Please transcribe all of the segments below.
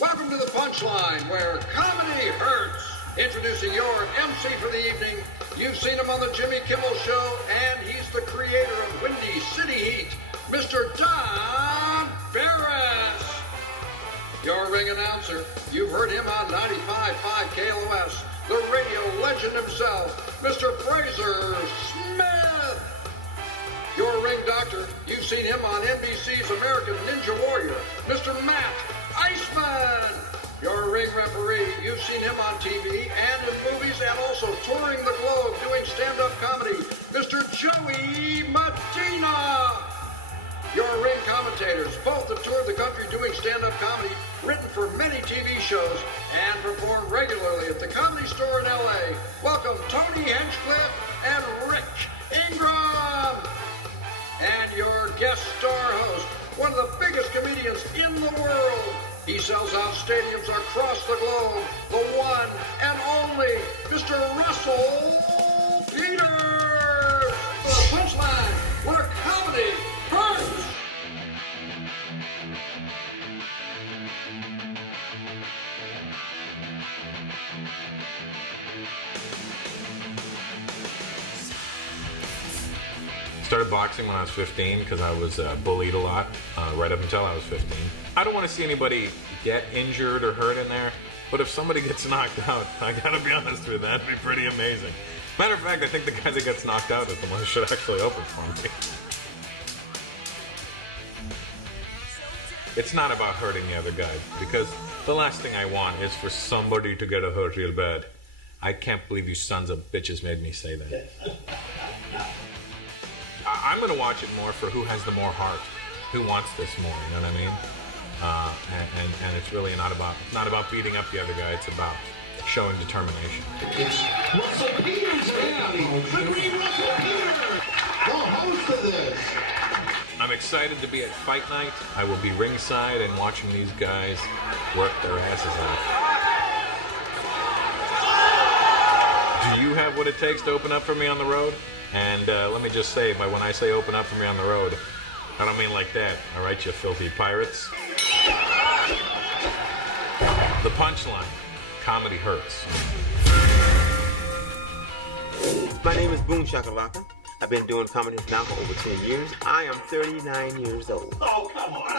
Welcome to the Punchline, where comedy hurts. Introducing your MC for the evening. You've seen him on the Jimmy Kimmel Show, and he's the creator of Windy City Heat, Mr. Don Barris. Your ring announcer. You've heard him on 95.5 KLOS, the radio legend himself, Mr. Frazier Smith. Your ring doctor. You've seen him on NBC's American Ninja Warrior, Mr. Matt Iceman. Your ring referee. You've seen him on TV and in movies and also touring the globe doing stand-up comedy, Mr. Joey Medina. Your ring commentators. Both have toured the country doing stand-up comedy, written for many TV shows, and performed regularly at the Comedy Store in L.A. Welcome Tony Hinchcliffe and Rick Ingraham. And your guest star host, one of the biggest comedians in the world. He sells out stadiums across the globe. The one and only Mr. Russell Peters. The Punchline, where comedy hurts. Started boxing when I was 15 because I was bullied a lot right up until I was 15. I don't want to see anybody get injured or hurt in there, but if somebody gets knocked out, I gotta be honest with you, that'd be pretty amazing. Matter of fact, I think the guy that gets knocked out is the one who should actually open for me. It's not about hurting the other guy, because the last thing I want is for somebody to get hurt real bad. I can't believe you sons of bitches made me say that. I'm going to watch it more for who has the more heart, who wants this more, you know what I mean? And it's really not about beating up the other guy, it's about showing determination. It's Russell Peters, the great Russell Peters, the host of this. I'm excited to be at Fight Night. I will be ringside and watching these guys work their asses off. Do you have what it takes to open up for me on the road? And let me just say, when I say open up for me on the road, I don't mean like that, all right, you filthy pirates? The Punchline. Comedy hurts. My name is Boon, Shok-A-Lok-A. I've been doing comedy now for over 10 years. I am 39 years old. Oh, come on.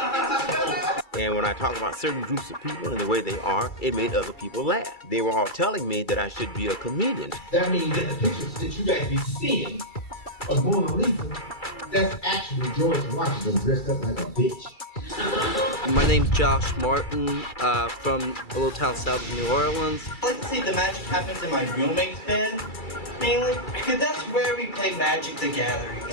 And when I talk about certain groups of people and the way they are, it made other people laugh. They were all telling me that I should be a comedian. That means that the pictures that you guys be seeing of Boon and Lisa, that's actually George Washington dressed up like a bitch. My name's Josh Martin, from a little town south of New Orleans. I like to say the magic happens in my roommate's bed, mainly, because that's where we play Magic the Gathering.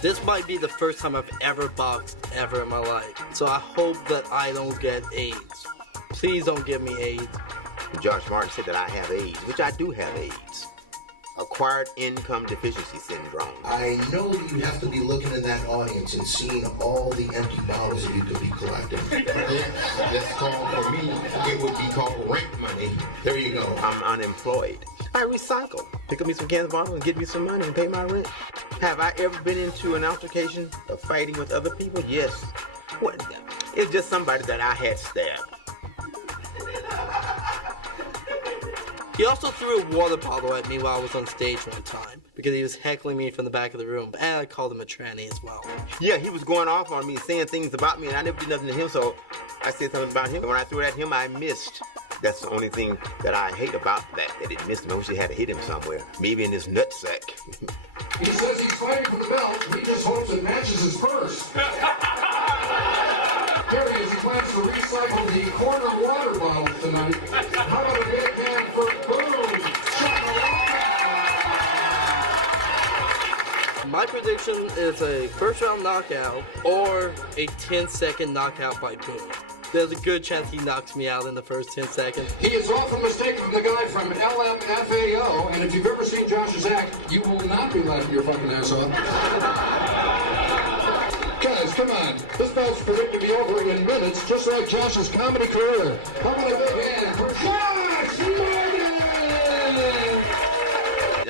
This might be the first time I've ever boxed ever in my life, so I hope that I don't get AIDS. Please don't give me AIDS. Josh Martin said that I have AIDS, which I do have AIDS. Acquired income deficiency syndrome. I know that you have to be looking in that audience and seeing all the empty bottles that you could be collecting. That's called, for me, it would be called rent money. There you go. I'm unemployed. I recycle. Pick up me some cans of bottles and get me some money and pay my rent. Have I ever been into an altercation of fighting with other people? Yes. What? It's just somebody that I had stabbed. He also threw a water bottle at me while I was on stage one time because he was heckling me from the back of the room, and I called him a tranny as well. Yeah, he was going off on me, saying things about me, and I never did nothing to him, so I said something about him. When I threw it at him, I missed. That's the only thing that I hate about that it missed him. I wish he had to hit him somewhere, maybe in his nutsack. He says he's fighting for the belt. He just hopes it matches his purse. Here he is. He plans to recycle the corner water bottle tonight. How about a big hand for Boon? My prediction is a first round knockout or a 10-second knockout by Boon. There's a good chance he knocks me out in the first 10 seconds. He is often mistaken for the guy from LMFAO, and if you've ever seen Josh's act, you will not be laughing your fucking ass off. Guys, come on. This bout's predicted to be over in minutes, just like Josh's comedy career. How about a big hand for Josh Martin?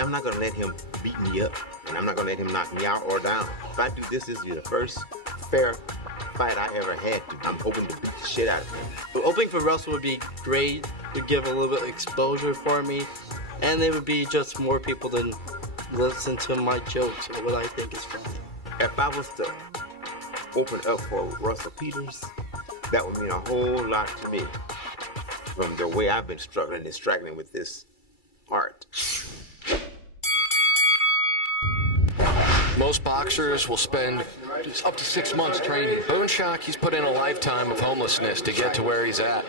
I'm not going to let him beat me up, and I'm not going to let him knock me out or down. If I do this, this is the first fair fight I ever had to. I'm hoping to beat the shit out of him. Opening for Russell would be great. Would give a little bit of exposure for me, and it would be just more people to listen to my jokes or what I think is funny. If I was to open up for Russell Peters, that would mean a whole lot to me from the way I've been struggling and struggling with this art. Most boxers will spend up to 6 months training. Boon Shok, he's put in a lifetime of homelessness to get to where he's at.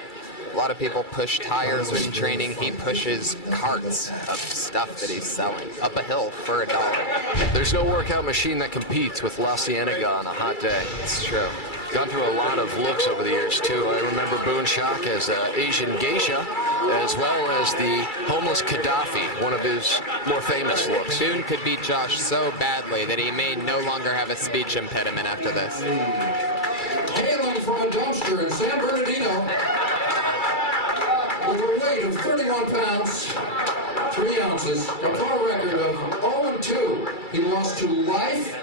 A lot of people push tires in training. He pushes carts of stuff that he's selling up a hill for $1. There's no workout machine that competes with La Cienega on a hot day. It's true. Gone through a lot of looks over the years, too. I remember Boon Shok as Asian geisha, as well as the homeless Gaddafi, one of his more famous looks. Boon could beat Josh so badly that he may no longer have a speech impediment after this. Hailing from a dumpster in San Bernardino, with a weight of 31 pounds, 3 ounces, a car record of 0-2. He lost to life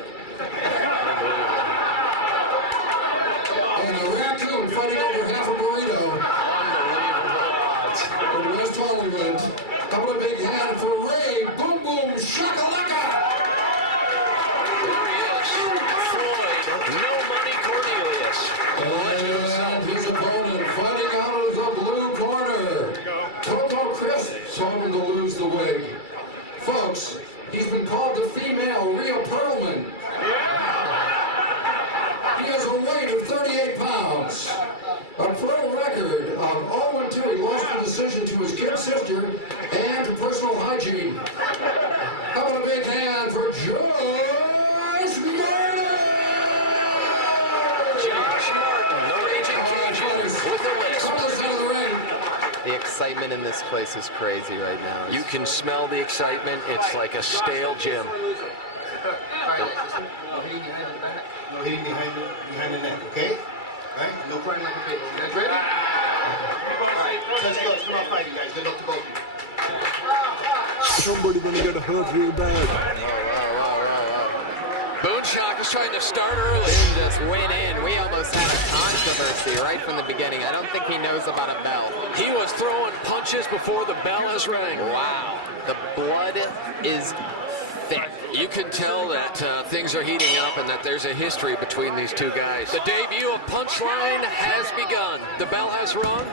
and a raccoon fighting over half a burrito. In West Hollywood. Couple of big hand for Ray. Boom, boom, Shok-A-Lok-A. There he is. Floyd, no money Cornelius. And his opponent fighting out of the blue corner. Coco Crisp saw him to lose the wig. Folks, he's been called the female Rhea Perlman. He has a weight of 38 pounds. A pro record of 0-2. He lost the decision to his kid sister and to personal hygiene. How about a big hand for Josh Martin? Josh Martin, the Raging Cajun, with the lisp. Come this out of the ring. The excitement in this place is crazy right now. You can smell the excitement. It's like a stale gym. No hitting behind the neck, okay? Right? No crying like a baby. You guys ready? Alright, let's go. Come on, fighting, guys. Good luck to both of you. Somebody gonna get hurt real bad. Boon Shok is trying to start early. Boon just went in. We almost had a controversy right from the beginning. I don't think he knows about a bell. He was throwing punches before the bell has rang. Wow. The blood is thick. You can tell that things are heating up and that there's a history between these two guys. The debut of Punchline has begun. The bell has rung.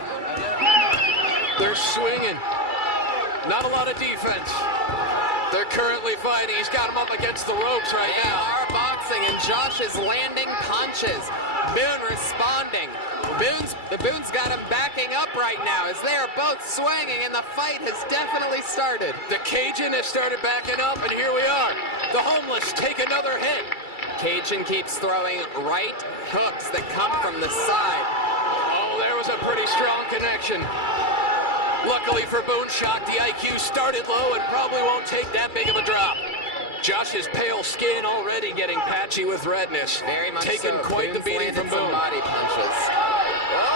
They're swinging. Not a lot of defense. They're currently fighting. He's got him up against the ropes right They now. are boxing, and Josh is landing punches. Boon responding. The Boon's got him backing up right now as they are both swinging, and the fight has definitely started. The Cajun has started backing up, and here we are. The homeless take another hit. Cajun keeps throwing right hooks that come from the side. Oh, there was a pretty strong connection. Luckily for Boon Shok, the IQ started low and probably won't take that big of a drop. Josh's pale skin already getting patchy with redness. Very much taking so. quite Boon's the beating landed from some Boon. body punches.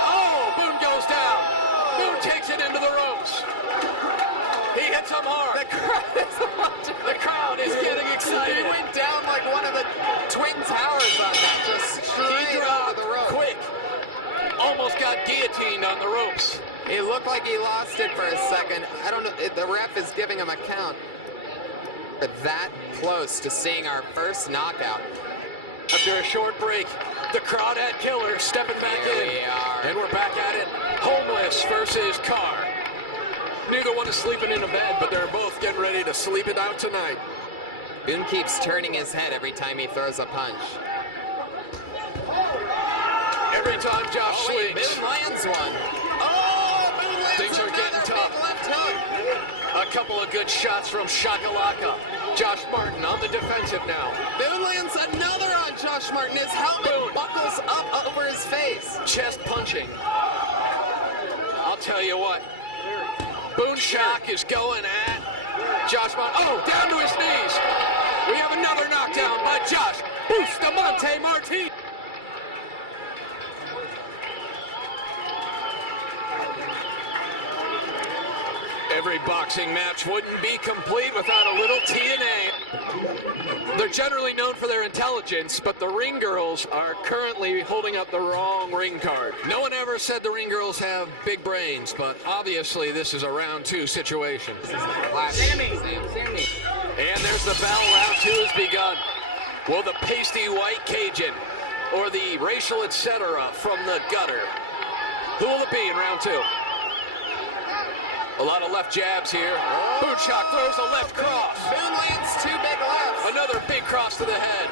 Oh, Boon goes down. Boon takes it into the ropes. He hits him hard. The crowd is getting excited. He went down like one of the Twin Towers on that. Just straight over the rope. Quick. Almost got guillotined on the ropes. He looked like he lost it for a second. I don't know. The ref is giving him a count. But that close to seeing our first knockout. After a short break, the crowd had killers stepping back Here in. we are. And we're back at it. Homeless versus Carr. Neither one is sleeping in a bed, but they're both getting ready to sleep it out tonight. Boon keeps turning his head every time he throws a punch. Every time Josh Wait, swings, Boon lands one. Oh, Boon lands Things are getting another tough. big left hook. a couple of good shots from Shok-A-Lok-A. Josh Martin on the defensive now. Boon lands another on Josh Martin. His helmet Boon. buckles up over his face. Chest punching. I'll tell you what. Boon Shok is going at Josh Martin. Oh, down to his knees. We have another knockdown by Josh Bustamante Martin. Every boxing match wouldn't be complete without a little TNA. They're generally known for their intelligence, but the ring girls are currently holding up the wrong ring card. No one ever said the ring girls have big brains, but obviously this is a round 2 situation. Sammy. And there's the bell. Round 2 has begun. Will the pasty white Cajun or the racial etc. from the gutter? Who will it be in round 2? A lot of left jabs here. Boon Shok throws a left cross. Boon lands 2 big lefts. Another big cross to the head.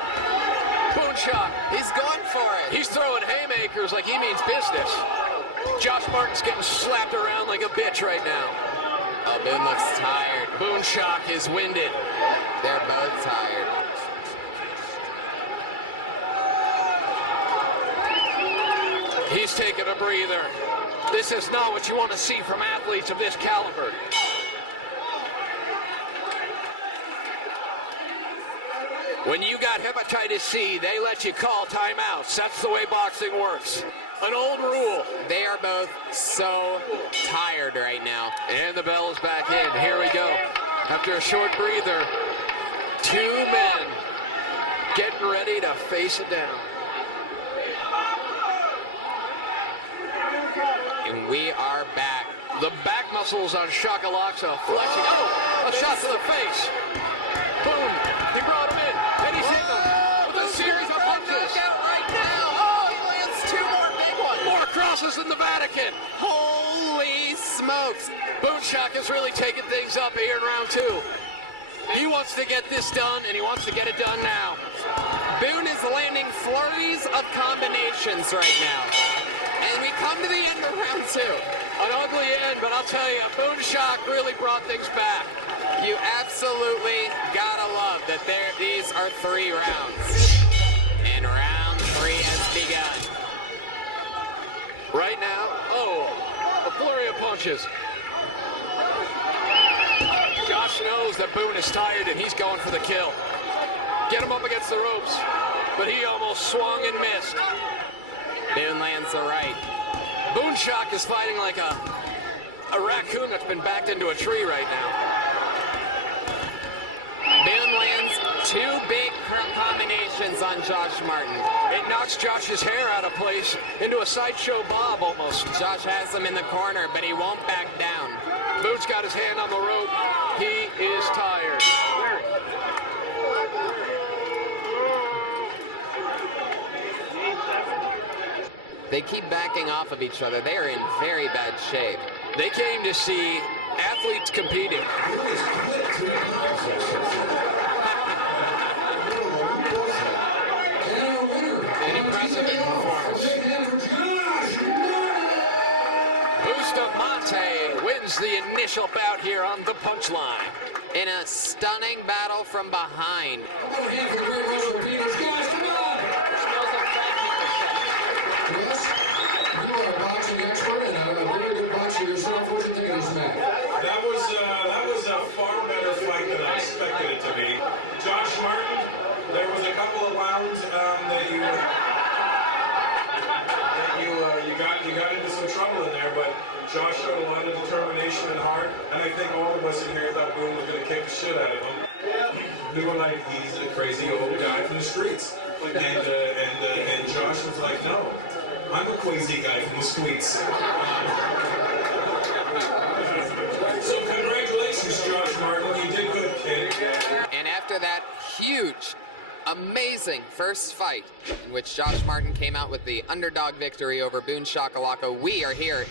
Boon Shok. He's going for it. He's throwing haymakers like he means business. Josh Martin's getting slapped around like a bitch right now. Oh, Boon looks tired. Boon Shok is winded. They're both tired. He's taking a breather. This is not what you want to see from athletes of this caliber. When you got hepatitis C, they let you call timeouts. That's the way boxing works. An old rule. They are both so tired right now. And the bell is back in. Here we go. After a short breather, 2 men getting ready to face it down. And we are back. The back muscles on Shok-A-Lok-A flexing. Oh, a shot to the face. Boom. He brought him in. And he's hit him with a series of punches. Right now. Oh, he lands 2 more big ones. More crosses than the Vatican. Holy smokes. Boon Shok is really taking things up here in round 2. He wants to get this done, and he wants to get it done now. Boon is landing flurries of combinations right now. And we come to the end of round 2. An ugly end, but I'll tell you, Boon Shok really brought things back. You absolutely gotta love that these are 3 rounds. And round 3 has begun. Right now, a flurry of punches. Josh knows that Boon is tired and he's going for the kill. Get him up against the ropes, but he almost swung and missed. Boon lands the right. Boon Shok is fighting like a raccoon that's been backed into a tree right now. Boon lands 2 big combinations on Josh Martin. It knocks Josh's hair out of place into a sideshow bob almost. Josh has him in the corner, but he won't back down. Boon's got his hand on the rope. He is tired. They keep backing off of each other. They are in very bad shape. They came to see athletes competing. An impressive performance. Bustamante wins the initial bout here on the Punchline. In a stunning battle from behind. Yes, you are a boxing expert and a very good boxer yourself. What do you think of this match? That was a far better fight than I expected it to be. Josh Martin, there was a couple of rounds that you got into some trouble in there, but Josh showed a lot of determination and heart, and I think all of us in here thought Boon was going to kick the shit out of him. We were like, he's a crazy old guy from the streets, and Josh was like, no. I'm a crazy guy from the streets. So congratulations, Josh Martin. You did good, kid. And after that huge, amazing first fight, in which Josh Martin came out with the underdog victory over Boon Shok-A-Lok-A, we are here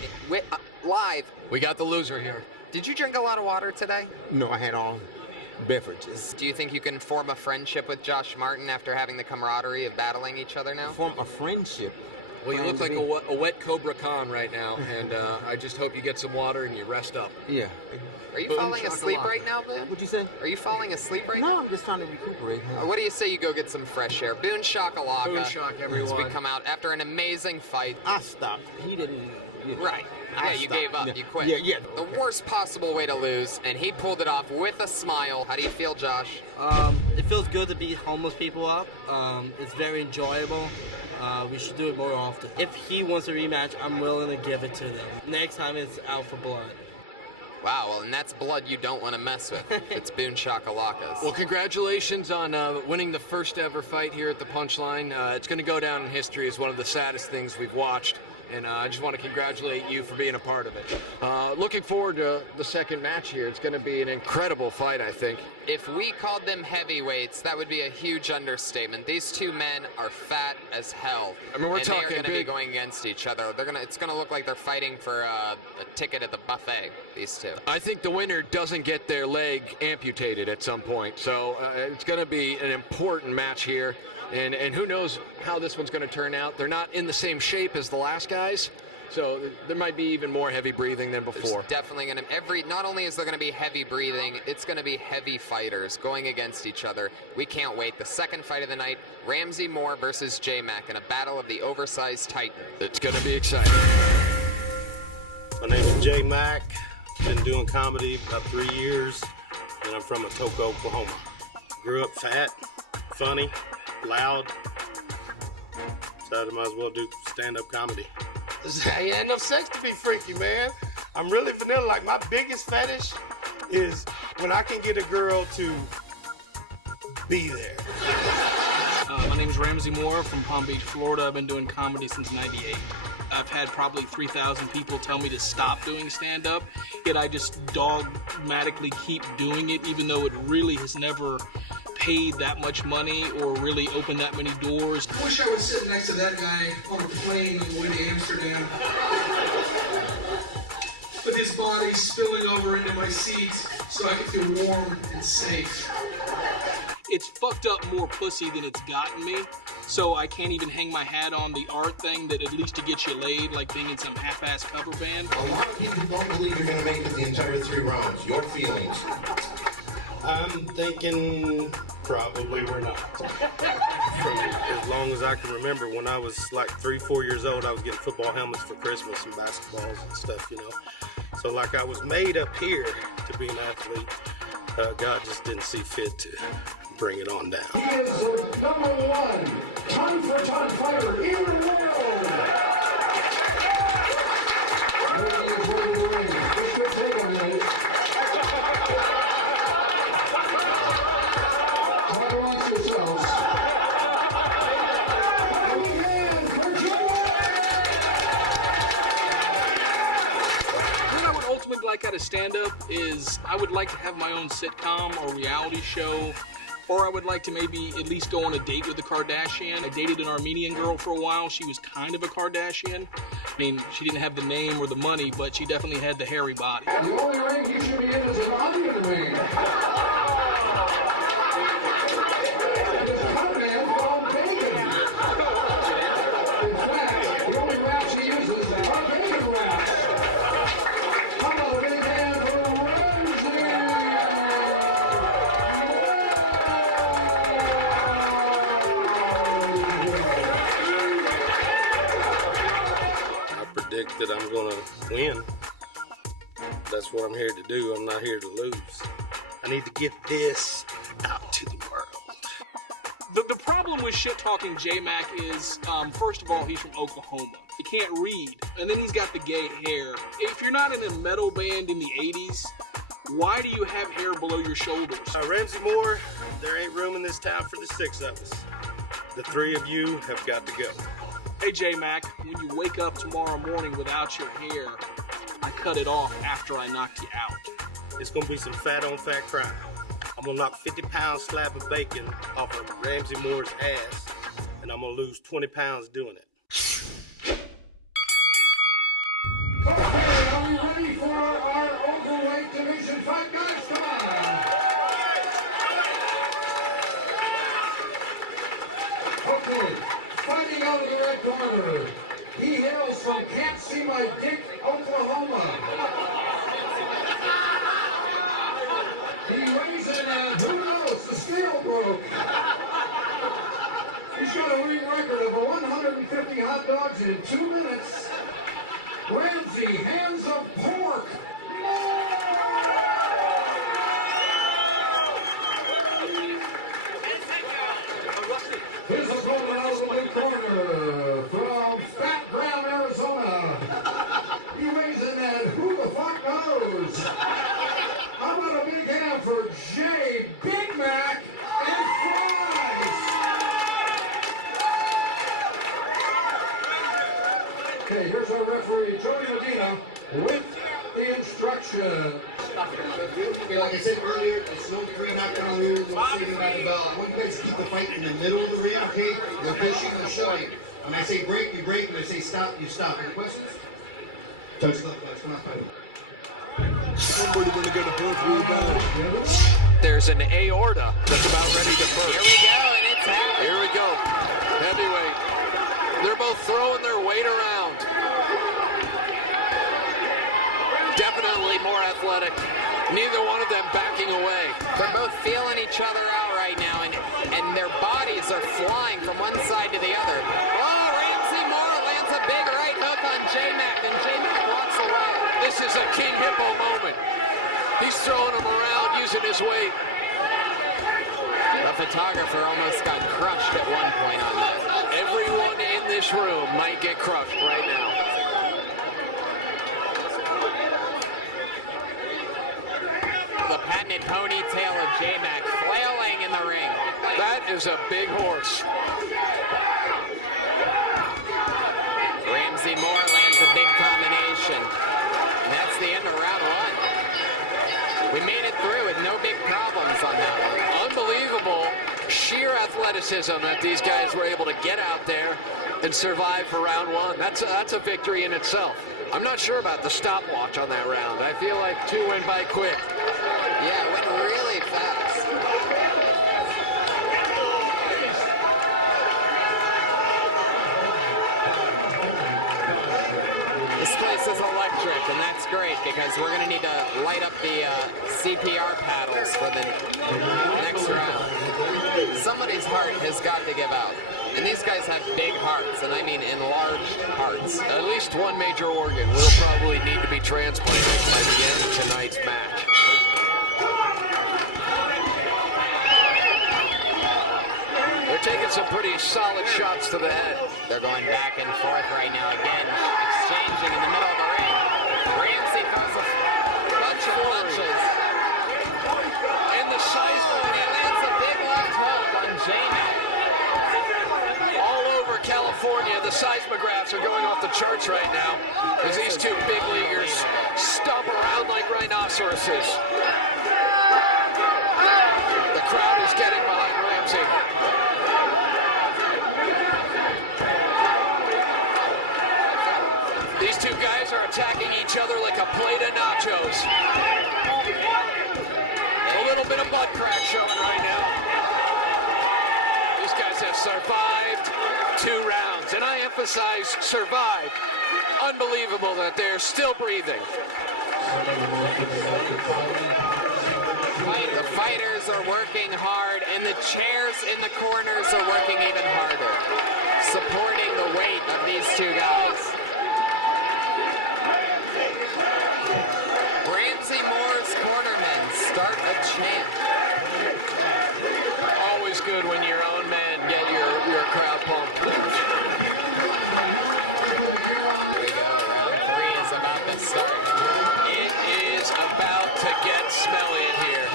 live. We got the loser here. Did you drink a lot of water today? No, I had all beverages. Do you think you can form a friendship with Josh Martin after having the camaraderie of battling each other now? Form a friendship? Well, you look like a wet Cobra Khan right now, and I just hope you get some water and you rest up. Yeah. Are you falling asleep right now, Boon? What'd you say? Are you falling asleep right now? No, I'm just trying to recuperate. What do you say you go get some fresh air? Boon Shok-A-Lok-A. Boon Shok, everyone. As we come out after an amazing fight. I stopped. He didn't. Right. Yeah, you gave up. Yeah. You quit. Yeah. The worst possible way to lose, and he pulled it off with a smile. How do you feel, Josh? It feels good to beat homeless people up. It's very enjoyable. We should do it more often. If he wants a rematch, I'm willing to give it to them. Next time it's out for blood. Wow, well, and that's blood you don't want to mess with. It's Boon Shok-A-Lok-A's. Well, congratulations on winning the first ever fight here at the Punchline. It's going to go down in history as one of the saddest things we've watched. And I just want to congratulate you for being a part of it. Looking forward to the second match here. It's going to be an incredible fight, I think. If we called them heavyweights, that would be a huge understatement. These two men are fat as hell. I mean, we're talking they're going to be big. going against each other. It's going to look like they're fighting for a ticket at the buffet, these two. I think the winner doesn't get their leg amputated at some point. So it's going to be an important match here. And who knows how this one's going to turn out. They're not in the same shape as the last guys, so there might be even more heavy breathing than before. There's definitely going to not only is there going to be heavy breathing, it's going to be heavy fighters going against each other. We can't wait. The second fight of the night, Ramsey Moore versus JMac in a battle of the oversized titan. It's going to be exciting. My name is JMac. Been doing comedy about 3 years, and I'm from Atoka, Oklahoma. Grew up fat, funny, loud, so I might as well do stand-up comedy. I ain't had enough sex to be freaky, man. I'm really vanilla. Like, my biggest fetish is when I can get a girl to be there. My name's Ramsey Moore from Palm Beach, Florida. I've been doing comedy since '98. I've had probably 3,000 people tell me to stop doing stand-up, yet I just dogmatically keep doing it, even though it really has never paid that much money or really opened that many doors. I wish I was sitting next to that guy on a plane on the way to Amsterdam with his body spilling over into my seat so I could feel warm and safe. It's fucked up more pussy than it's gotten me, so I can't even hang my hat on the art thing that at least to get you laid, like being in some half-ass cover band. A lot of people don't believe you're going to make it the entire 3 rounds. Your feelings? I'm thinking probably we're not. From as long as I can remember, when I was like 3-4 years old, I was getting football helmets for Christmas and basketballs and stuff, you know. So like I was made up here to be an athlete. God just didn't see fit to bring it on down. He is the #1 ton-for-ton fighter in the world. This could take a minute. Try to watch yourselves. What I would ultimately like out of stand-up is I would like to have my own sitcom or reality show, or I would like to maybe at least go on a date with a Kardashian. I dated an Armenian girl for a while. She was kind of a Kardashian. I mean, she didn't have the name or the money, but she definitely had the hairy body. And the only ring you should be in is an onion ring. This cut man called bacon. In fact, the only wraps he uses are bacon wraps. How about a big hand for Ramsey? I predict that I'm going to win. That's what I'm here to do. I'm not here to lose. I need to get this out to the world. The problem with shit-talking JMac is, first of all, he's from Oklahoma. He can't read, and then he's got the gay hair. If you're not in a metal band in the 80s, why do you have hair below your shoulders? Ramsey Moore, there ain't room in this town for the 6 of us. The 3 of you have got to go. Hey, JMac, when you wake up tomorrow morning without your hair, I cut it off after I knocked you out. It's going to be some fat-on-fat crime. I'm going to knock 50-pound slab of bacon off of Ramsey Moore's ass, and I'm going to lose 20 pounds doing it. Okay, are we ready for our overweight division fight, guys? Come on. Okay, fighting out of the red corner. He hails from Can't See My Dick, Oklahoma. He weighs in at, who knows, the scale broke. He's got a league record of 150 hot dogs in 2 minutes. Ramsey, hands of pork. Here's a golden out of the blue corner from Fat Graham, Arizona. He weighs in at who the fuck knows. Okay, here's our referee, Joey Medina, with the instruction. Okay, like I said earlier, it's no 3 knockdown rules, no saving by the bell. I want you guys to keep the fight in the middle of the ring, okay? No pushing, no shoving. When I say break, you break. When I say stop, you stop. Any questions? Touch glove, guys. Come on, fight. Somebody gonna get a hurt real bad. There's an aorta that's about ready to burst. Here we go, and it's happening. Here we go. Heavyweight. They're both throwing their weight around. Definitely more athletic. Neither one of them backing away. They're both feeling each other out right now, and their bodies are flying from one side to the other. Oh, Ramsey Moore lands a big right hook on JMac, and JMac walks away. This is a King Hippo moment. He's throwing him around using his weight. The photographer almost got crushed at one point on that. Everyone in this room might get crushed right now. The patented ponytail of JMac flailing in the ring. That is a big horse. Ramsey Moore lands a big combination. And that's the end of round one. We made it through with no big problems on that one. Unbelievable sheer athleticism that these guys were able to get out there and survive for round one. That's a victory in itself. I'm not sure about the stopwatch on that round. I feel like 2 went by quick. Yeah, it went really fast. This place is electric, and that's great because we're going to need to light up the CPR paddles for the next round. Somebody's heart has got to give out. And these guys have big hearts, and I mean enlarged hearts. At least one major organ will probably need to be transplanted by the end of tonight's match. They're taking some pretty solid shots to the head. They're going back and forth right now again, exchanging in the middle of the ring. Ramsey throws a bunch of punches. And the size of He lands a big left hook on JMac. all over California, the seismographs are going off the charts right now as these two big leaguers stomp around like rhinoceroses. The crowd is getting behind Ramsey. These two guys are attacking each other like a plate of nachos. A little bit of butt crack showing right now. These guys have survived 2 rounds, and I emphasize survived. Unbelievable that they're still breathing. The fighters are working hard, and the chairs in the corners are working even harder, supporting the weight of these two guys. Ramsey Moore's cornermen start a chant. Always good when your own men get your crowd pumped. Here we go, round 3 is about to start. It is about to get smelly in here.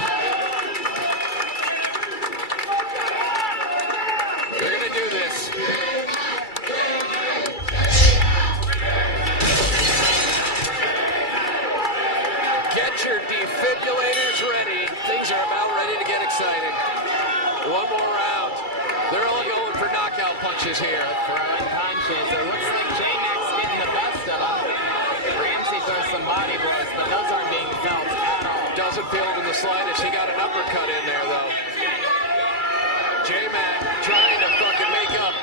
They're gonna do this. Get your defibrillators ready. Things are about ready to get exciting. One more round. They're all going for knockout punches here. Throwing punches. It looks like JMac's getting the best of them. Ramsey throws some body blows, but those aren't being felt at all. Doesn't feel it in the slightest. He got an uppercut in there, though. JMac trying to fucking make up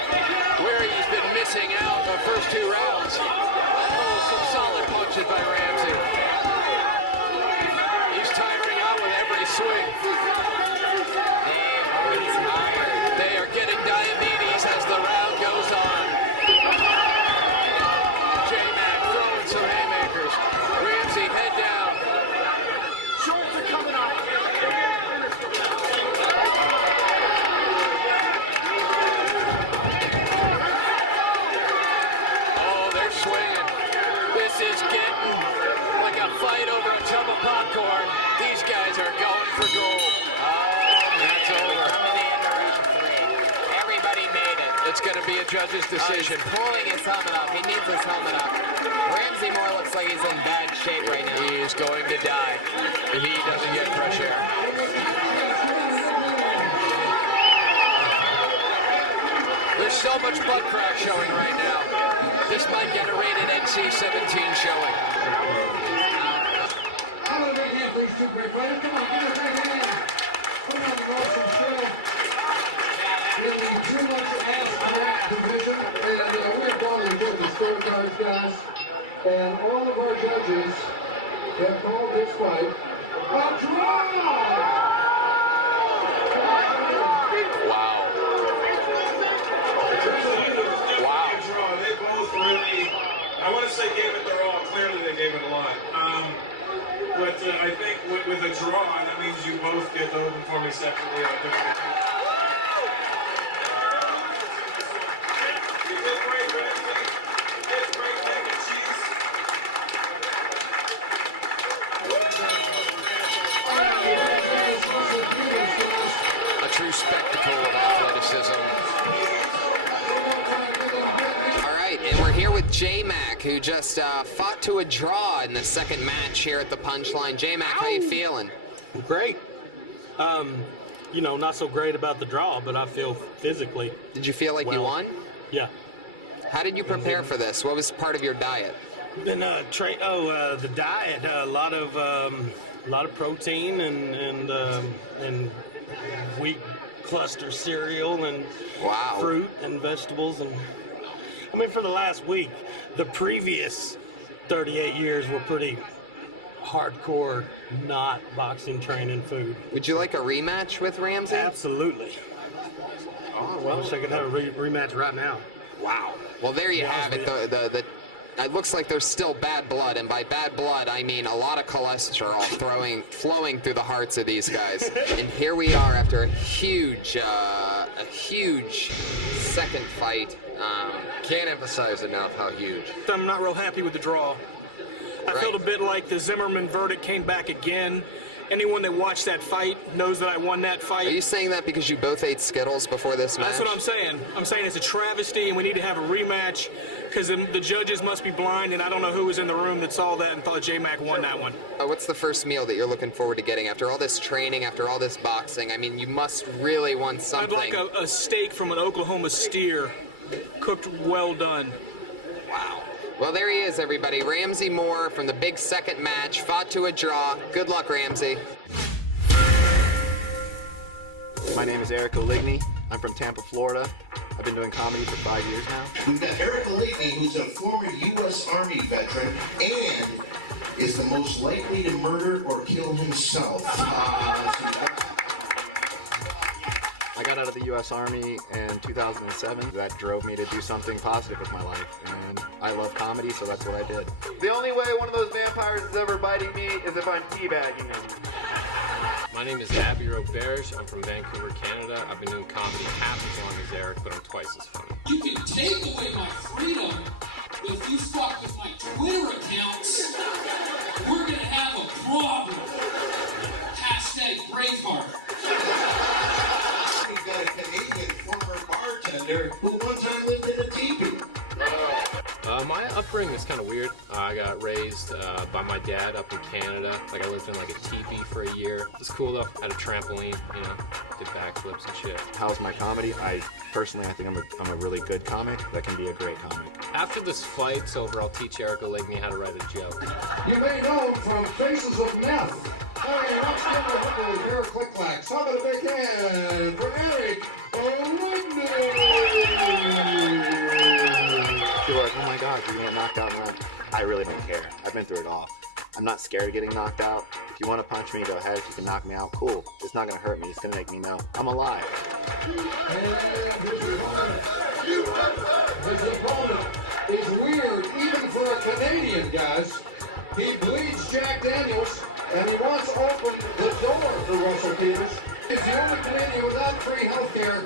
where he's been missing out the first 2 rounds. Oh, some solid punches by Ramsey. He's tiring out with every swing. They are getting diabetes as the round goes on. JMac throwing some haymakers. Ramsey head down. Shorts are coming up. be a judge's decision. He's pulling his helmet up. He needs his helmet up. Ramsey Moore looks like he's in bad shape right now. He is going to die if he doesn't get fresh air. There's so much butt crack showing right now. This might get a rated NC-17 showing. How about a big hand for these two great fighters? Come on, give us a big hand. Put on the awesome show in the too much ass crack division. And we have gone and looked at the scorecards, guys. And all of our judges have called this fight a draw! Wow. They both really, I want to say gave it their all. Clearly they gave it a lot. But I think with a draw, that means you both get to open for me separately on different accounts. You did great, Ramsey. You did great making cheese. A true spectacle of athleticism. And we're here with JMac, who just fought to a draw in the second match here at the Punchline. JMac, how you feeling? Great. You know, not so great about the draw, but I feel physically. Did you feel like you won? Yeah. How did you prepare for this? What was part of your diet? Been the diet. A lot of protein and wheat cluster cereal and fruit and vegetables and. I mean, for the last week, the previous 38 years were pretty hardcore, not boxing training food. Would you like a rematch with Ramsey? Absolutely. Oh, well. I wish I could have a rematch right now. Wow. Well, there you have it. It looks like there's still bad blood, and by bad blood, I mean a lot of cholesterol flowing through the hearts of these guys. And here we are after a huge second fight. Can't emphasize enough how huge. I'm not real happy with the draw. I felt a bit like the Zimmerman verdict came back again. Anyone that watched that fight knows that I won that fight. Are you saying that because you both ate Skittles before this match? That's what I'm saying. I'm saying it's a travesty and we need to have a rematch because the judges must be blind and I don't know who was in the room that saw that and thought JMac won that one. What's the first meal that you're looking forward to getting after all this training, after all this boxing? I mean, you must really want something. I'd like a steak from an Oklahoma steer, cooked well done. Wow. Well, there he is, everybody. Ramsey Moore from the big second match, fought to a draw. Good luck, Ramsey. My name is Oligny. I'm from Tampa, Florida. I've been doing comedy for 5 years now. We've got Oligny, who's a former U.S. Army veteran and is the most likely to murder or kill himself. I got out of the U.S. Army in 2007. That drove me to do something positive with my life, and I love comedy, so that's what I did. The only way one of those vampires is ever biting me is if I'm teabagging him. My name is Roberge. I'm from Vancouver, Canada. I've been doing comedy half as long as Eric, but I'm twice as funny. You can take away my freedom, but if you fuck with my Twitter accounts, we're gonna have a problem. #Braveheart. We've got a Canadian former bartender who one time lived in a teepee. My upbringing is kind of weird. I got raised by my dad up in Canada. Like I lived in like a teepee for a year. It was cool though. Had a trampoline, you know, did backflips and shit. How's my comedy? I think I'm a really good comic that can be a great comic. After this fight's over, I'll teach Eric Oligny how to write a joke. You may know him from Faces of Meth. Hey, let's give it a couple of hair click-clacks. How about a big hand for Eric Oligny? People are like, oh my God, you got knocked out. I really don't care. I've been through it all. I'm not scared of getting knocked out. If you want to punch me, go ahead. If you can knock me out, cool. It's not going to hurt me. It's going to make me know I'm alive. His opponent is weird, even for a Canadian, guys. He bleeds Jack Daniels, and he wants to open the door to Russell Peters. He's the only Canadian without free health care.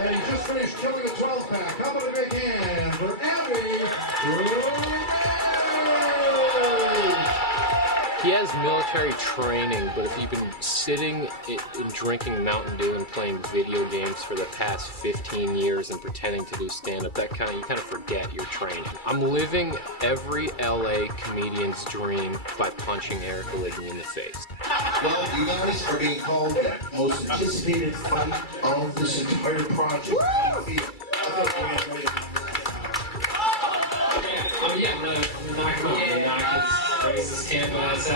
And he just finished killing a 12-pack. How about a big hand for Davey? He as military training, but if you've been sitting and drinking Mountain Dew and playing video games for the past 15 years and pretending to do stand-up, you kind of forget your training. I'm living every LA comedian's dream by punching Eric Oligny in the face. Well, you guys are being called the most anticipated fight of this entire project. Oh yeah, I'm gonna knock him out. Raise his hand by his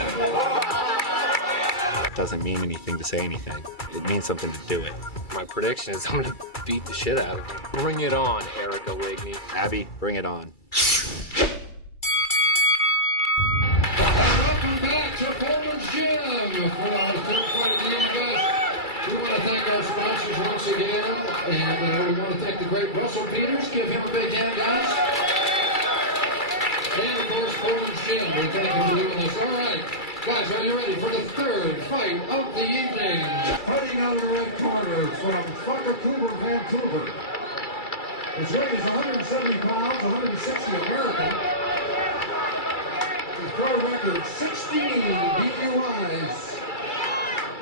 Doesn't mean anything to say anything. It means something to do it. My prediction is I'm gonna beat the shit out of him. Bring it on, Eric Oligny. Abby, bring it on. Welcome back to Pullman's Gym. For our third fight of the evening, we want to thank our sponsors once again, and we want to thank the great Russell Peters. Give him a big hand, guys. And of course, Pullman's Gym. We thank you for doing this. All right, guys, are you ready for the third fight of the evening? Fighting out of the red corner from Vancouver, Vancouver. His weight is 170 pounds, 160 American. His pro record 16 DUIs.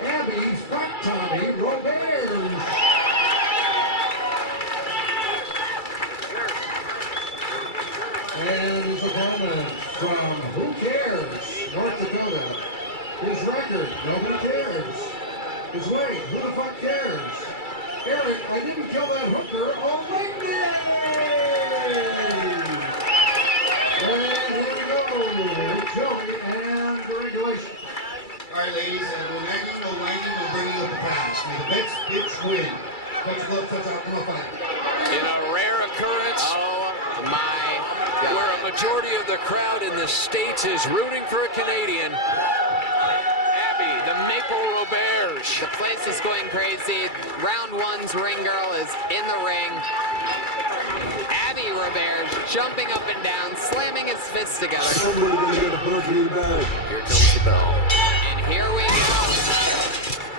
Abby Fat Tommy Roberge. And his opponent from Who Cares, North Dakota. His record, nobody cares. His weight, who the fuck cares? Eric, I didn't kill that hooker, Oligny! And here we go, the joke and the regulation. All right, ladies, and when that no ranking, we'll bring you up the pass. May the best bitch win. Touch glove, touch out, come on, fight. In a rare occurrence, where a majority of the crowd in the States is rooting for a Canadian, Abby, the Maple Roberge. The place is going crazy. Round one's ring girl is in the ring. Abby Roberge jumping up and down, slamming his fists together. Here comes the bell. And here we go.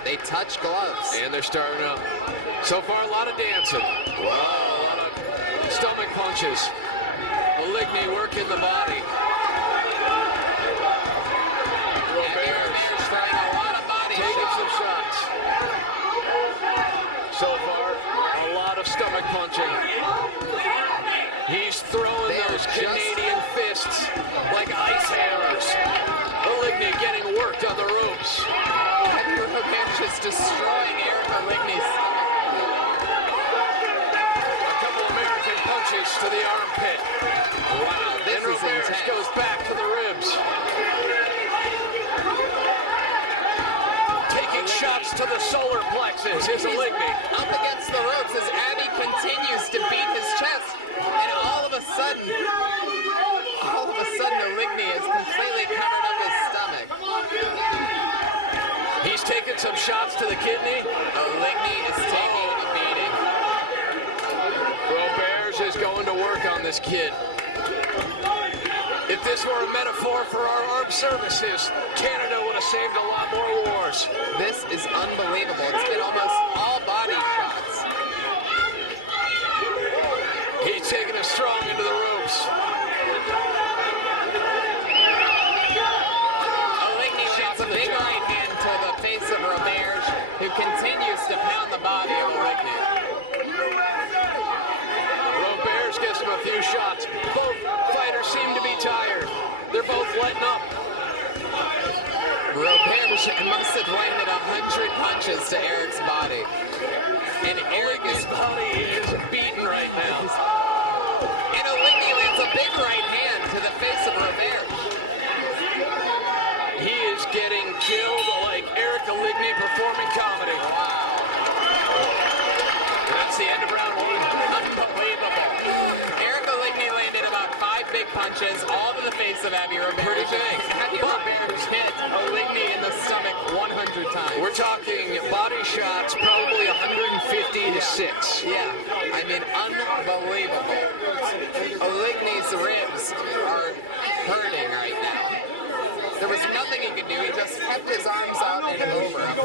They touch gloves. And they're starting up. So far, a lot of dancing. Whoa. A lot of stomach punches. Oligny working the body. Roberge throwing a lot of body taking shots. some shots. So far, a lot of stomach punching. He's throwing those Canadian fists like ice hammers. Oligny getting worked on the ropes. Roberge is destroying Eric Oligny's A couple American punches to the armpit. Wow, this and is Roberge intense. goes back to the ribs. Taking shots to the solar plexus is Oligny. Up against the ropes as Abby continues to beat his chest. And all of a sudden, Oligny is completely covered up his stomach. He's taking some shots to the kidney. Oligny is taking a beating. Roberge is going to work on this kid. If this were a metaphor for our armed services, Canada would have saved a lot more wars. This is unbelievable. It's been almost all body shots. He's taking us strong into the ropes. Oligny shoots a big right hand to the face of Roberge, who continues to pound the body of Oligny. Roberge gets him a few shots. Both fighters seem to be tired. They're both letting up. Roberge must have landed 100 punches to Eric's body. And Oligny's body is beaten right now. And Oligny lands a big right hand to the face of Roberge. He is getting killed like Eric Oligny performing comedy. Wow. That's the end of round one. Unbelievable. Eric Oligny landed about 5 big punches, all to the face of Abby Roberge. Pretty big. Abby Roberge hit Oligny in the stomach 100 times. We're talking body shots, probably 150 to 6. Yeah, I mean, unbelievable. Oligny's ribs are hurting right now. There was nothing he could do. He just kept his arms out and over him.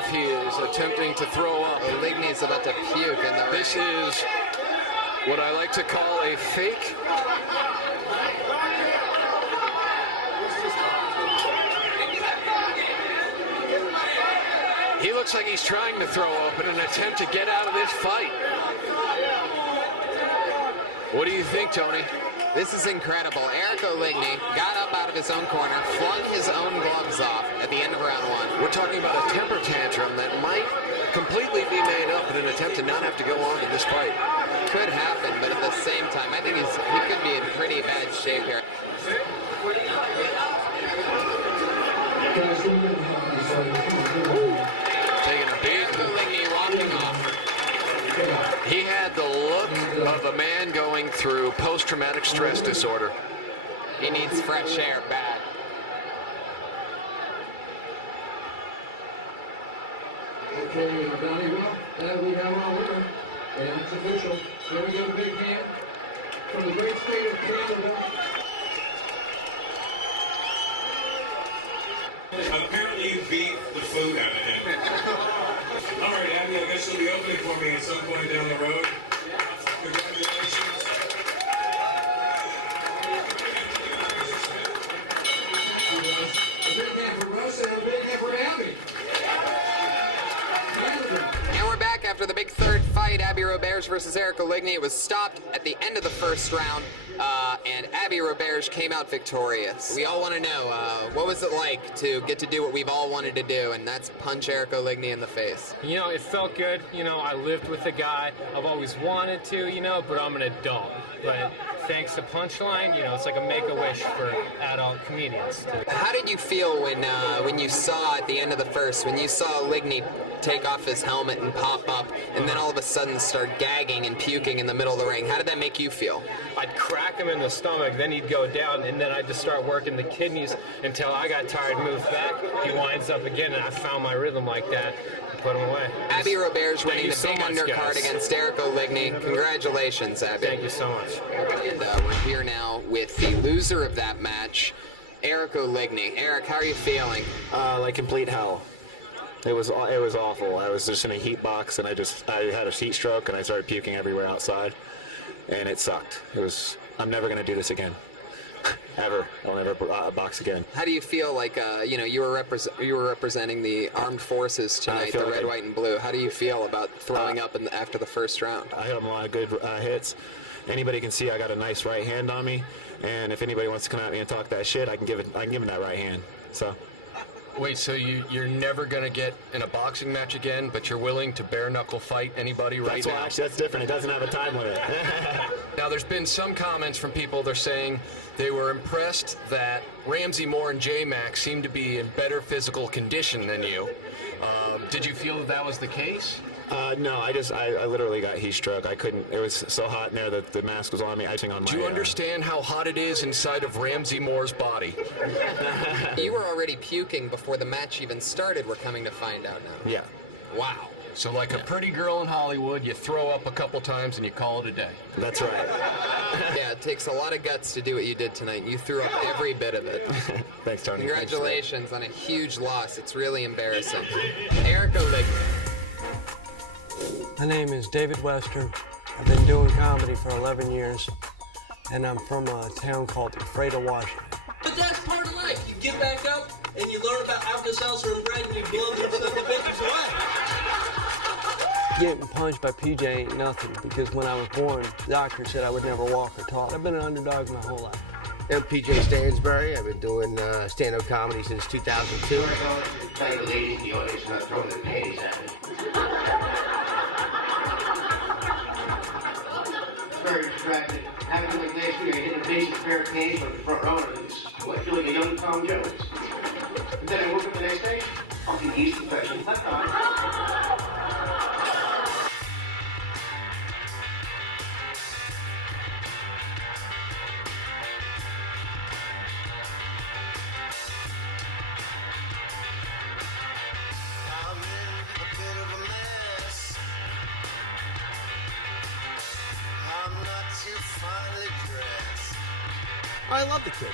Hinchcliffe, he is attempting to throw up. Oligny's about to puke in the This ring. is what I like to call a fake. He looks like he's trying to throw up in an attempt to get out of this fight. What do you think, Tony? This is incredible. Eric Oligny got up out of his own corner, flung his own gloves off at the end of round one. We're talking about a temper tantrum that might completely be made up in an attempt to not have to go on in this fight. Could happen, but at the same time, I think he could be in pretty bad shape here. Taking a beat. Oligny walking off. He had the look of a man going through post-traumatic stress disorder. He needs fresh air bad. Okay, Donnie, well, we have our winner, and it's official. Here we go, big hand from the great state of Canada. Apparently you beat the food out of him. All right, Abby, I guess you'll be opening for me at some point down the road. Congratulations. A big hand for Rouse and a big hand for Abby. And we're back after the big third fight, Abby Roberge versus Eric Oligny. It was stopped at the end of the first round, and Abby Roberge came out victorious. We all want to know, what was it like to get to do what we've all wanted to do, and that's punch Eric Oligny in the face? You know, it felt good. You know, I lived with a guy. I've always wanted to, you know, but I'm an adult. But thanks to Punchline, you know, it's like a make-a-wish for adult comedians. How did you feel when you saw at the end of the first, when you saw Oligny take off his helmet and pop up, and then all of a sudden start gagging and puking in the middle of the ring? How did that make you feel? I'd crack him in the stomach, then he'd go down, and then I'd just start working the kidneys until I got tired, moved back, he winds up again, and I found my rhythm like that and put him away. Abby Roberge winning the so big much, undercard guys. against Eric Oligny. Congratulations, Abby. Thank you so much. And we're here now with the loser of that match, Eric Oligny. Eric, how are you feeling? Like complete hell. It was awful. I was just in a heat box, and I had a heat stroke, and I started puking everywhere outside, and it sucked. I'm never gonna do this again, ever. I'll never box again. How do you feel like you were representing the armed forces tonight, the red, white, and blue? How do you feel about throwing up after the first round? I hit a lot of good hits. Anybody can see I got a nice right hand on me, and if anybody wants to come at me and talk that shit, I can give him that right hand. So. Wait, so you're never going to get in a boxing match again, but you're willing to bare-knuckle fight anybody right now? Actually, that's different. It doesn't have a time limit. Now, there's been some comments from people. They're saying they were impressed that Ramsey Moore and JMac seem to be in better physical condition than you. Did you feel that was the case? No, I literally got heat stroke. I couldn't. It was so hot in there that the mask was on me, icing on my. Do you understand how hot it is inside of Ramsey Moore's body? You were already puking before the match even started, we're coming to find out now. Yeah. Wow. So like a pretty girl in Hollywood, you throw up a couple times and you call it a day. That's right. Yeah, it takes a lot of guts to do what you did tonight. You threw up every bit of it. Thanks, Tony. Congratulations on a huge loss. It's really embarrassing. Eric Oligny. My name is David Wester. I've been doing comedy for 11 years, and I'm from a town called Ephrata, Washington. But that's part of life. You get back up and you learn about Alka-Seltzer and bread and you blow your son of a bitches away. Getting punched by PJ ain't nothing, because when I was born, the doctor said I would never walk or talk. I've been an underdog my whole life. I'm PJ Stansbury. I've been doing stand-up comedy since 2002. Tell the lady in the audience not throwing their panties at me. Very distracted. Having like last week, I hit a basic pair of panties on the front row, and it's I feel like a young Tom Jones. And then I woke up the next day, fucking yeast infection. I love the kid.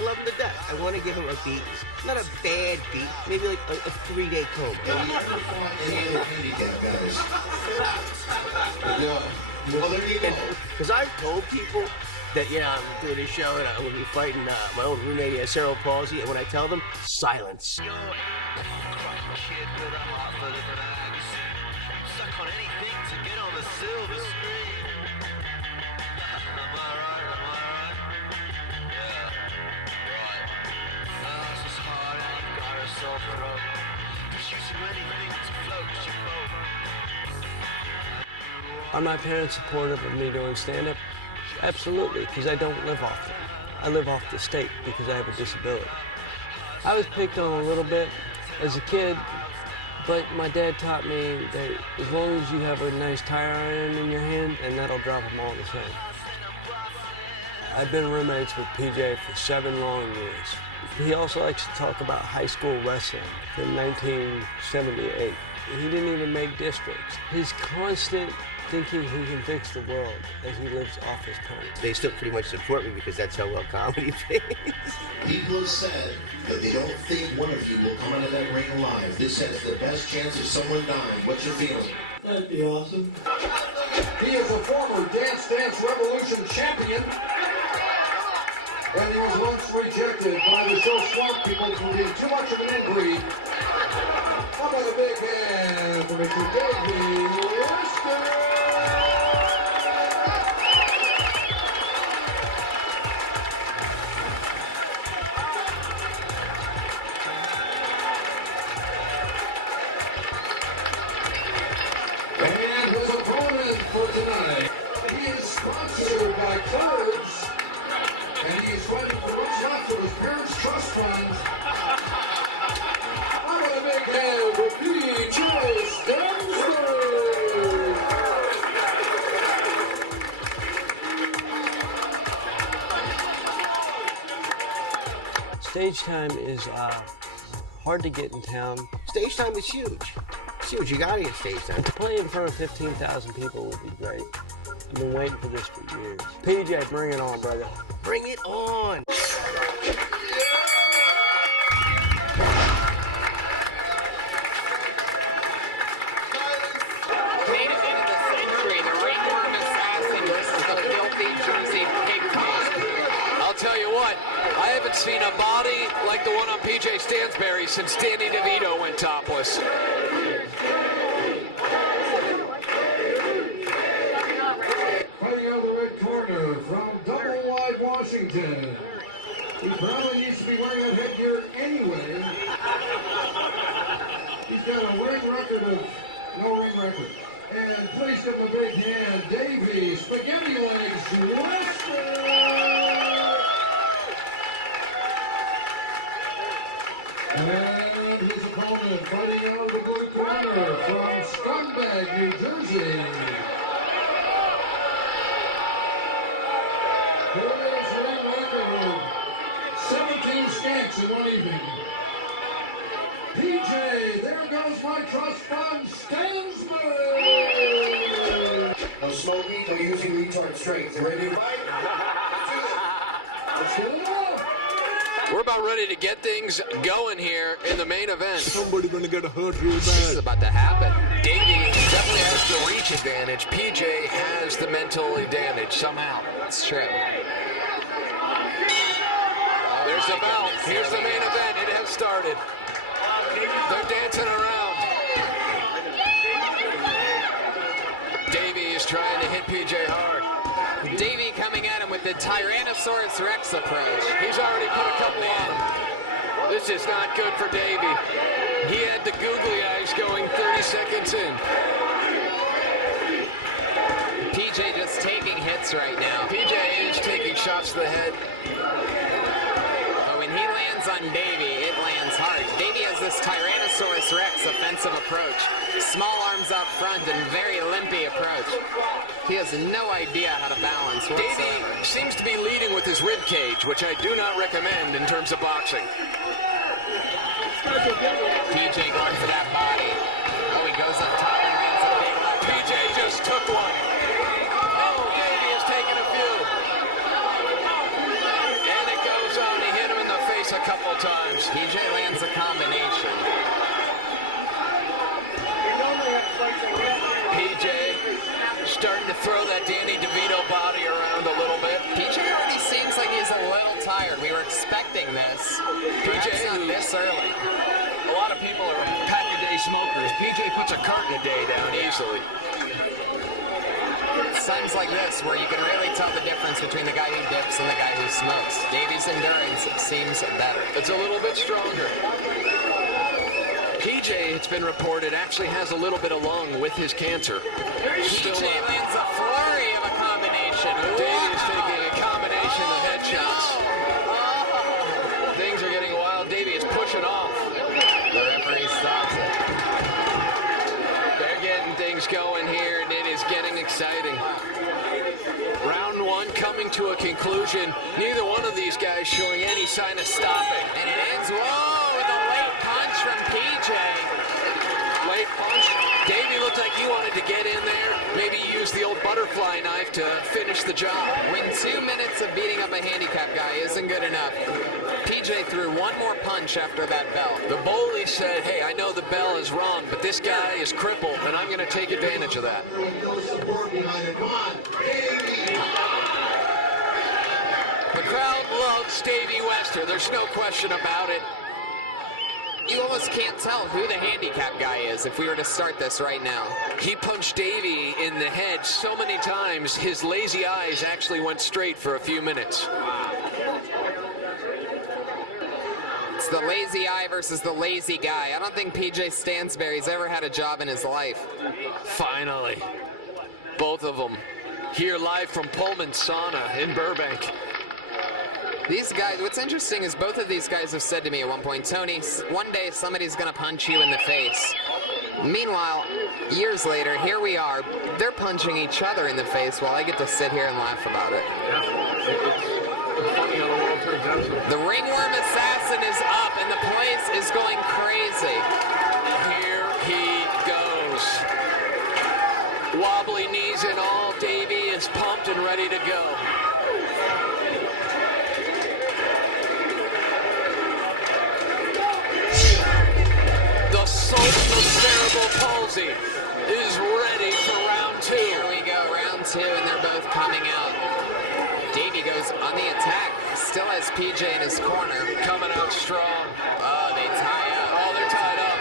I love him to death. I want to give him a beat. Not a bad beat. Maybe like a 3-day coma. Have you ever fought any of the handicap guys? No. Well, there you go. Because I've told people that, I'm doing this show and I'm going to be fighting my old roommate, he has cerebral palsy, and when I tell them, silence. Are my parents supportive of me doing stand-up? Absolutely, because I don't live off them. I live off the state because I have a disability. I was picked on a little bit as a kid, but my dad taught me that as long as you have a nice tire iron in your hand, and that'll drop them all the same. I've been roommates with PJ for 7 long years. He also likes to talk about high school wrestling from 1978. He didn't even make districts. His constant thinking he can fix the world as he lives off his parents. They still pretty much support me because that's how well comedy pays. People have said that they don't think one of you will come out of that ring alive. They said it's the best chance of someone dying. What's your feeling? That'd be awesome. He is a former Dance Dance Revolution champion. And he was once rejected by the show swamp people for being too much of an inbreed. How about a big hand for Mr. Davey? And his opponent for tonight, he is sponsored by Curves. And he's fighting for what's left of his parents' trust fund. How about a big hand for PJ Stansbury? Stage time is hard to get in town. Stage time is huge. It's huge. You gotta get stage time. To play in front of 15,000 people would be great. I've been waiting for this for years. PJ, bring it on, brother. Bring it on! Main event of the century, the ringworm assassin versus the filthy Jersey pig farm. I'll tell you what, I haven't seen a body like the one on PJ Stansbury since Danny DeVito went topless. Fighting out of the red corner from Double Wide, Washington. He probably needs to be wearing that headgear anyway. He's got a ring record of no ring record. And please give him a big hand, Davey, Spaghetti Legs, Western. And his opponent fighting out of the blue corner from Scumbag, New Jersey. His ring record of 17 skanks in one evening. PJ, there goes my trust fund, Stansbury! No smoking, no using retard strength. You ready to fight? Let's get it up! We're about ready to get things going here in the main event. Somebody gonna get hurt real bad. This is about to happen. Davey definitely has the reach advantage. PJ has the mental advantage somehow. That's true. There's the bell. Here's the main event. It has started. They're dancing around. Davey is trying to hit PJ hard. Davey coming at him with the Tyrannosaurus Rex approach. He's already put a couple on. This is not good for Davey. He had the googly eyes going 30 seconds in. PJ just taking hits right now. PJ is taking shots to the head. But when he lands on Davey, it lands hard. Davey has this Tyrannosaurus Rex offensive approach. Small arms up front and very limpy approach. He has no idea how to balance whatsoever. Davey seems to be leading with his rib cage, which I do not recommend in terms of boxing. PJ going for that body. Oh, he goes up top and lands a big left. PJ just took one. Oh, Davey has taken a few. And it goes on. He hit him PJ lands a combination. PJ starting to throw that Danny DeVito body around a little bit. PJ already seems like he's a little tired. We were expecting this. Perhaps not this early. A lot of people are pack-a-day smokers. PJ puts a carton a day down easily. Times like this where you can really tell the difference between the guy who dips and the guy who smokes. Davey's endurance seems better. It's a little bit stronger. PJ, it's been reported, actually has a little bit of lung with his cancer. PJ lands a flurry of a combination. Davey's taking a combination of headshots. Things are getting wild. Davey is pushing off. The referee stops it. They're getting things going here, and it is getting exciting. Round one coming to a conclusion. Neither one of these guys showing any sign of stopping. And it ends, whoa, with a late punch from PJ. Late punch. Davey looked like he wanted to get in there. Maybe use the old butterfly knife to finish the job. When 2 minutes of beating up a handicap guy isn't good enough, PJ threw one more punch after that bell. The bully said, hey, I know the bell is wrong, but this guy is crippled, and I'm going to take advantage of that. The crowd loves Davey Wester. There's no question about it. You almost can't tell who the handicap guy is if we were to start this right now. He punched Davey in the head so many times, his lazy eyes actually went straight for a few minutes. It's the lazy eye versus the lazy guy. I don't think PJ Stansbury's ever had a job in his life. Finally. Both of them here live from Pullman Sauna in Burbank. These guys, what's interesting is both of these guys have said to me at one point, Tony, one day somebody's going to punch you in the face. Meanwhile, years later, here we are. They're punching each other in the face while I get to sit here and laugh about it. The ringworm assassin is up and the place is going crazy. Here he goes. Wobbly knees and all, Davey is pumped and ready to go. The soul of cerebral palsy is ready for round two. Here we go, round two, and they're both coming out. Davey goes on the attack, still has PJ in his corner. Coming out strong. Oh, they tie up. Oh, they're tied up.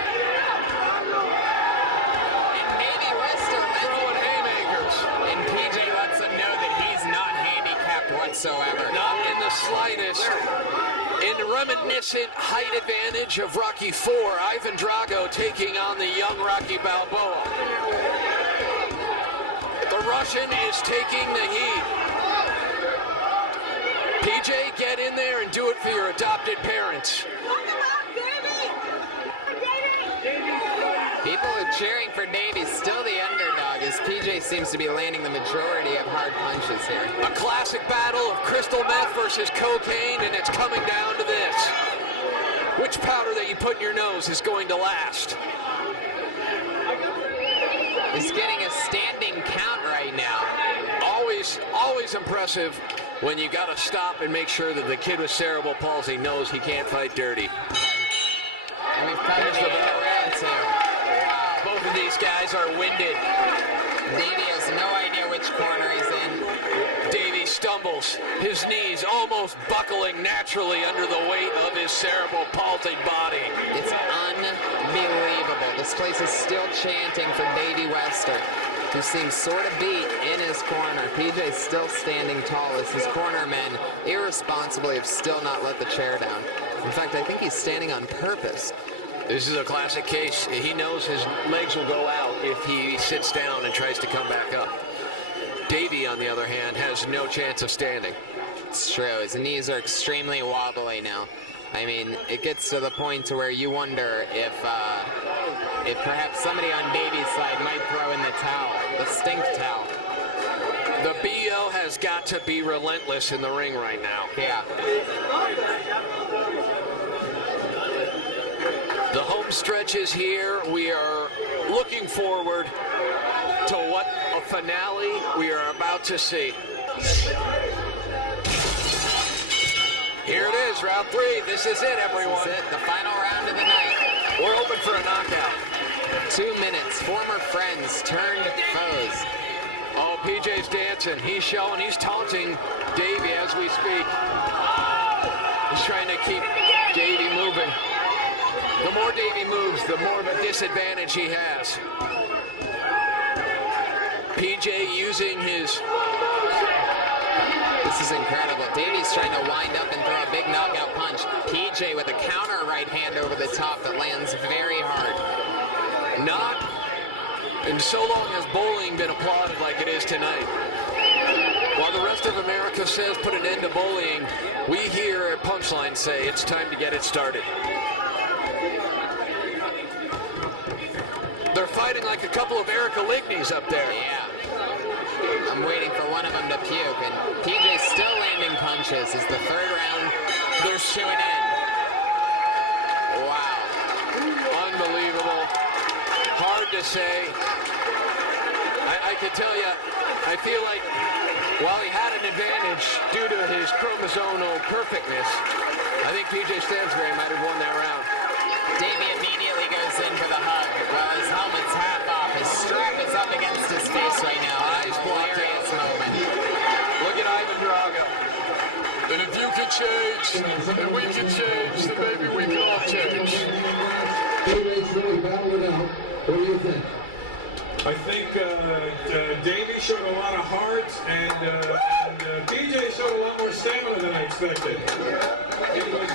And Davey Wester throwing haymakers. And PJ lets them know that he's not handicapped whatsoever. Not in the slightest. In reminiscent height advantage of Rocky IV, Ivan Drago taking on the young Rocky Balboa. The Russian is taking the heat. PJ, get in there and do it for your adopted parents. People are cheering for Davey, still the underdog, as PJ seems to be landing the majority of hard punches here. A classic battle of crystal meth versus cocaine, and it's coming down to this. Which powder that you put in your nose is going to last? He's getting a standing count right now. Always impressive when you got to stop and make sure that the kid with cerebral palsy knows he can't fight dirty. And we've come to the end of round two. Wow. Both of these guys are winded. Davey has no idea which corner he's in. Davey stumbles, his knees almost buckling naturally under the weight of his cerebral palsy body. It's unbelievable. This place is still chanting for Davey Wester, who seems sort of beat in his corner. PJ's still standing tall as his cornermen irresponsibly have still not let the chair down. In fact, I think he's standing on purpose. This is a classic case. He knows his legs will go out if he sits down and tries to come back up. Davey, on the other hand, has no chance of standing. It's true. His knees are extremely wobbly now. I mean, it gets to the point to where you wonder if perhaps somebody on Davey's side might throw in the towel, the stink towel. The BO has got to be relentless in the ring right now. Yeah. The home stretch is here. We are looking forward to what a finale we are about to see. Here it is, round 3. This is it, everyone. This is it, the final round of the night. We're open for a knockout. 2 minutes, former friends turned foes. Oh, PJ's dancing. He's showing, he's taunting Davey as we speak. He's trying to keep Davey moving. The more Davey moves, the more of a disadvantage he has. PJ using his... This is incredible. Davey's trying to wind up and throw a big knockout punch. PJ with a counter right hand over the top that lands very hard. Not in so long has bowling been applauded like it is tonight. While the rest of America says put an end to bullying, we here at Punchline say it's time to get it started. They're fighting like a couple of Eric Olignys up there. Yeah. I'm waiting for one of them to puke, and PJ's still landing punches as the 3rd round goes to an end. Wow. Unbelievable. Hard to say. I can tell you, I feel like while he had an advantage due to his chromosomal perfectness, I think PJ Stansbury might have won that round. Davey immediately goes in for the hug while his helmet's half off. His strap is up against his face right now. Eyes blocked out. Moment. Look at Ivan Drago. And if you can change, and we can change, then maybe we can all change. Teammates really battled it out. What do you think? I think Davey showed a lot of heart, and PJ showed a lot more stamina than I expected. It was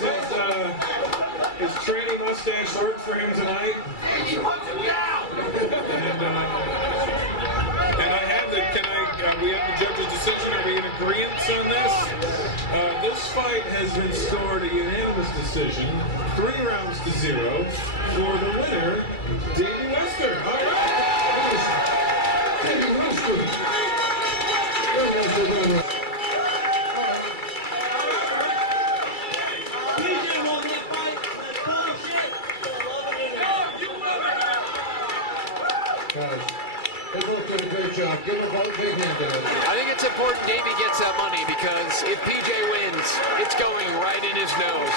his training mustache worked for him tonight. And I had the, we have the judge's decision. Are we in agreement on this? This fight has been scored a unanimous decision, 3 rounds to 0, for the winner, Davey Wester. All right. Davey Wester. Job. Give him a big hand to it. I think it's important Davey gets that money because if PJ wins, it's going right in his nose.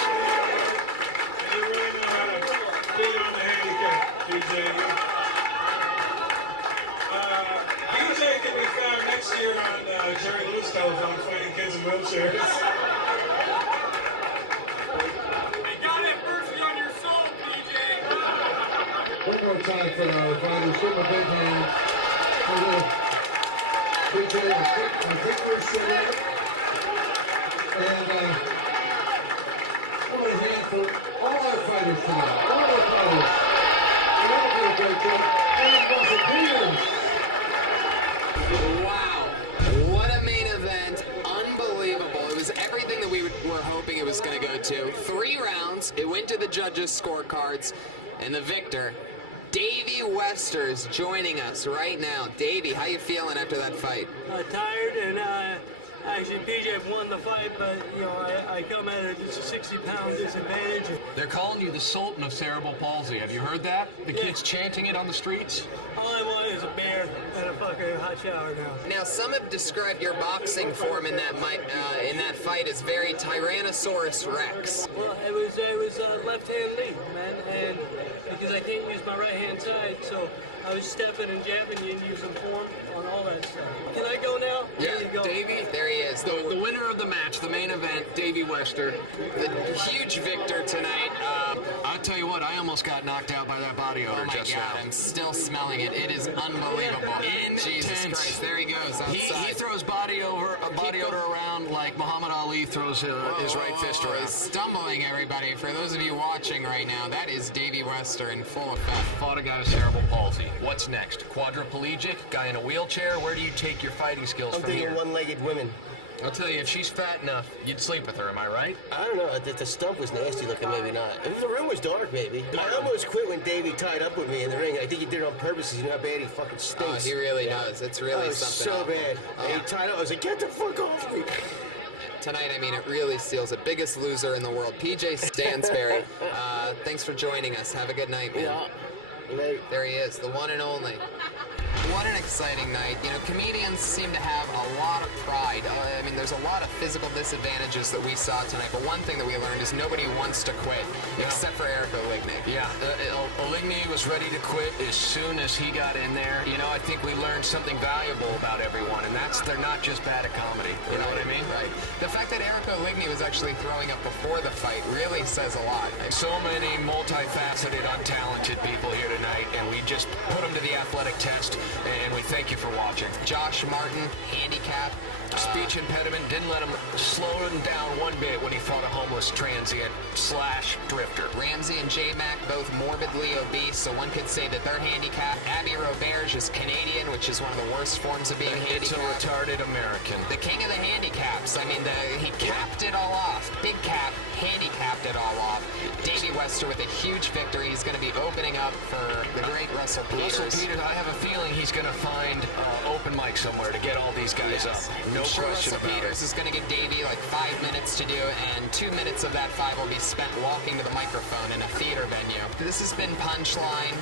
PJ can be found next year on Jerry Lewis television fighting kids in wheelchairs. They got it mercy on your soul, PJ. One more time for our fighters. Give him a big hand. PJ, I think we're set. And one hand for all our fighters tonight. All our fighters. They all did a great job. And Wow. What a main event. Unbelievable. It was everything that we were hoping it was going to go to. 3 rounds. It went to the judges' scorecards. And the victor, Davey Wester, is joining us right now. Davey, how you feeling after that fight? Tired, and actually PJ won the fight, but you know I come at it just a 60-pound disadvantage. They're calling you the Sultan of Cerebral Palsy. Have you heard that? The kids chanting it on the streets? All I want is a beer and a fucking hot shower now. Now, some have described your boxing form in that fight as very Tyrannosaurus Rex. Well, it was left-hand lead, man, and because I can't use my right-hand side, so I was stepping and jabbing you and using form on all that stuff. Can I go now? Yeah, there you go. Davey. There he is. The winner of the match, the main event, Davey Wester. The huge victor tonight. I'll tell you what, I almost got knocked out by that body odor just now. Oh my God, I'm still smelling it. It is unbelievable. Jesus Christ, there he goes outside. He throws body odor around like Muhammad Ali throws his right fist around. He's stumbling, everybody. For those of you watching right now, that is Davey Wester in full effect. Fought a guy with cerebral palsy. What's next? Quadriplegic? Guy in a wheelchair? Where do you take your fighting skills from here? I'm thinking one-legged women. I'll tell you, if she's fat enough, you'd sleep with her, am I right? I don't know. The stump was nasty looking, maybe not. The room was dark, maybe. I almost quit when Davey tied up with me in the ring. I think he did it on purpose. You know how bad he fucking stinks. Oh, he really does. It's really something so bad. And he tied up. I was like, get the fuck off me. Tonight, I mean, it really seals it. Biggest loser in the world, PJ Stansbury. Thanks for joining us. Have a good night, man. Yeah. There he is, the one and only. What an exciting night. You know, comedians seem to have a lot of pride. I mean, there's a lot of physical disadvantages that we saw tonight, but one thing that we learned is nobody wants to quit, except for Oligny. Yeah, Oligny was ready to quit as soon as he got in there. You know, I think we learned something valuable about everyone, and that's they're not just bad at comedy. You know what I mean? Right. The fact that Oligny was actually throwing up before the fight really says a lot. So many multifaceted, untalented people here tonight, and we just put them to the athletic test, and we thank you for watching. Josh Martin, handicap. Speech impediment didn't let him slow him down one bit when he fought a homeless transient / drifter. Ramsey and JMac both morbidly obese, so one could say that they're handicapped. Roberge is Canadian, which is one of the worst forms of being handicapped. It's a retarded American. The king of the handicaps. I mean, he capped it all off. Big cap, handicapped it all off. Davey Wester with a huge victory. He's going to be opening up for the great Russell Peters. Russell Peters, I have a feeling he's going to find open mic somewhere to get all these guys up. No question Russell about Peters it. is going to give Davey like 5 minutes to do, and 2 minutes of that 5 will be spent walking to the microphone in a theater venue. This has been Punchline,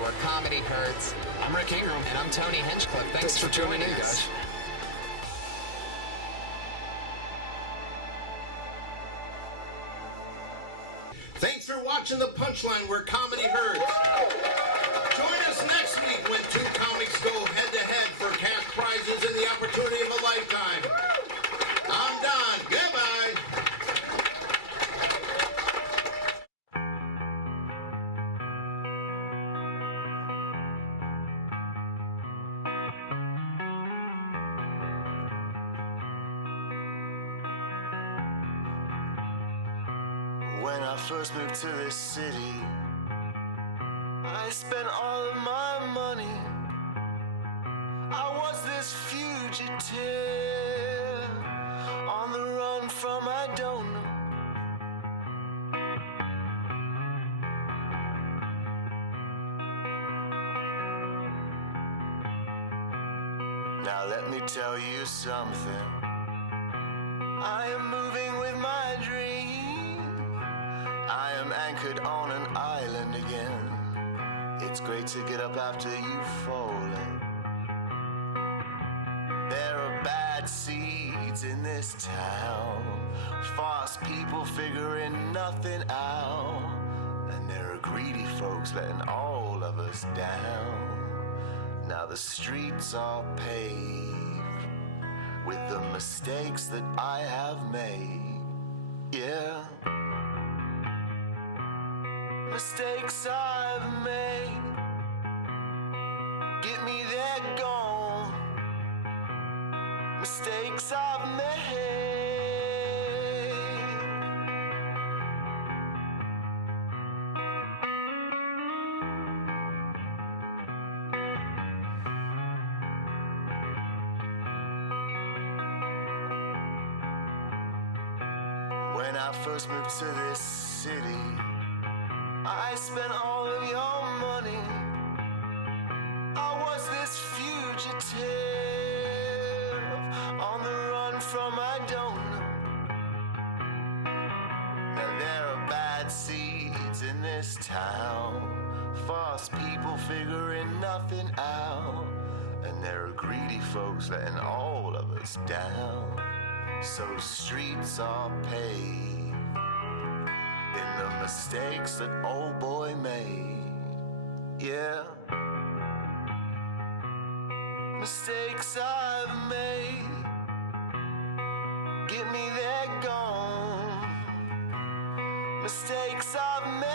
where comedy hurts. I'm Rick Ingram. And I'm Tony Hinchcliffe. Thanks for joining in, us. guys. Thanks for watching The Punchline, where comedy hurts. Join us next week when two comics go head-to-head for cash prizes and the opportunity of a lifetime. I'm Don. Goodbye. When I first moved to this city, I spent all of my money. I was this fugitive on the run from I don't know. Now let me tell you something. I am moving with my dream. I am anchored on an island again. It's great to get up after you've fallen. There are bad seeds in this town, fast people figuring nothing out, and there are greedy folks letting all of us down. Now the streets are paved with the mistakes that I have made. Yeah, mistakes I've made get me there gone. Mistakes I've made. When I first moved to this city, I spent all of your money. I was this fugitive on the run from I don't know. Now there are bad seeds in this town, fast people figuring nothing out, and there are greedy folks letting all of us down. So streets are paved in the mistakes that old boy made. Yeah, mistakes I've made get me there gone. Mistakes I've made.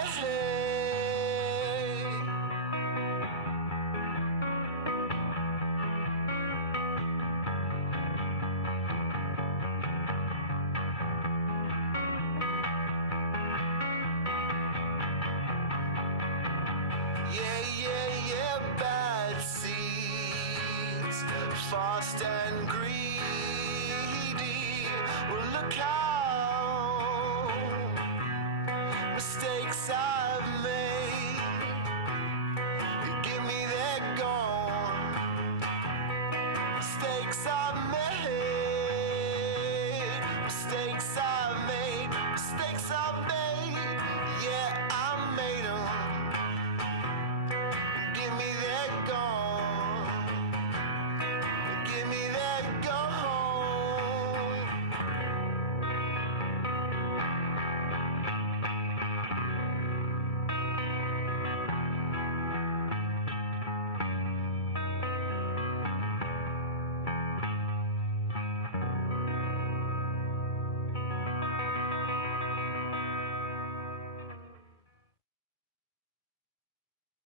Yeah, bad seeds, fast and green.